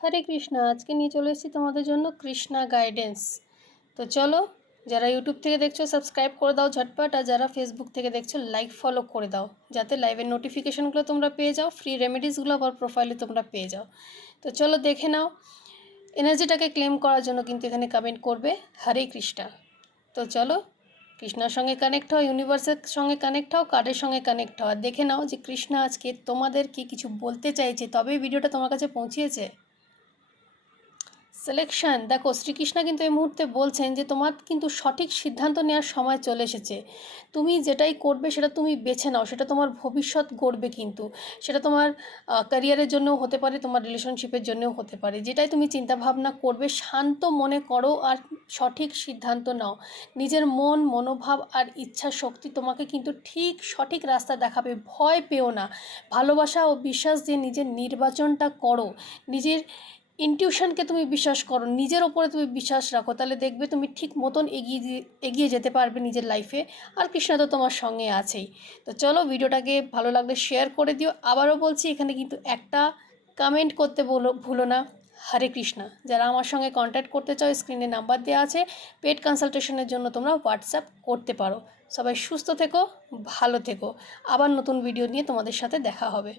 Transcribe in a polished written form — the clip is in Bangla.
হরে কৃষ্ণা। আজকে নিয়ে চলে এসেছি তোমাদের জন্য কৃষ্ণা গাইডেন্স। তো চলো, যারা ইউটিউব থেকে দেখছো সাবস্ক্রাইব করে দাও ঝটপট, আর যারা ফেসবুক থেকে দেখছো লাইক ফলো করে দাও, যাতে লাইভের নোটিফিকেশানগুলো তোমরা পেয়ে যাও, ফ্রি রেমেডিসগুলো আবার প্রোফাইলে তোমরা পেয়ে যাও। তো চলো দেখে নাও। এনার্জিটাকে ক্লেম করার জন্য কিন্তু এখানে কমেন্ট করবে হরে কৃষ্ণা। তো চলো, কৃষ্ণার সঙ্গে কানেক্ট হও, ইউনিভার্সের সঙ্গে কানেক্ট হও, কার্ডের সঙ্গে কানেক্ট হও, আর দেখে নাও যে কৃষ্ণা আজকে তোমাদেরকে কিছু বলতে চাইছে, তবেই ভিডিওটা তোমার কাছে পৌঁছিয়েছে। সিলেকশন দেখো, শ্রীকৃষ্ণ কিন্তু এই মুহূর্তে বলছেন যে তোমার কিন্তু সঠিক সিদ্ধান্ত নেওয়ার সময় চলে এসেছে। তুমি যেটাই করবে সেটা তুমি বেছে নাও, সেটা তোমার ভবিষ্যৎ গড়বে। কিন্তু সেটা তোমার ক্যারিয়ারের জন্যও হতে পারে, তোমার রিলেশনশিপের জন্যও হতে পারে। যেটাই তুমি চিন্তাভাবনা করবে শান্ত মনে করো আর সঠিক সিদ্ধান্ত নাও। নিজের মন, মনোভাব আর ইচ্ছা শক্তি তোমাকে কিন্তু ঠিক সঠিক রাস্তা দেখাবে। ভয় পেও না, ভালোবাসা ও বিশ্বাস দিয়ে নিজের নির্বাচনটা করো। নিজের ইনটিউশনকে তুমি বিশ্বাস করো, নিজের ওপরে তুমি বিশ্বাস রাখো, তাহলে দেখবে তুমি ঠিক মতন এগিয়ে যেতে পারবে নিজের লাইফে। আর কৃষ্ণ তো তোমার সঙ্গে আছেই। তো চলো, ভিডিওটাকে ভালো লাগলে শেয়ার করে দিও। আবারও বলছি, এখানে কিন্তু একটা কমেন্ট করতে ভুলো না হরে কৃষ্ণা। যারা আমার সঙ্গে কন্ট্যাক্ট করতে চাও, স্ক্রিনে নাম্বার দেওয়া আছে, পেড কনসালটেশনের জন্য তোমরা হোয়াটসঅ্যাপ করতে পারো। সবাই সুস্থ থেকো, ভালো থেকো। আবার নতুন ভিডিও নিয়ে তোমাদের সাথে দেখা হবে।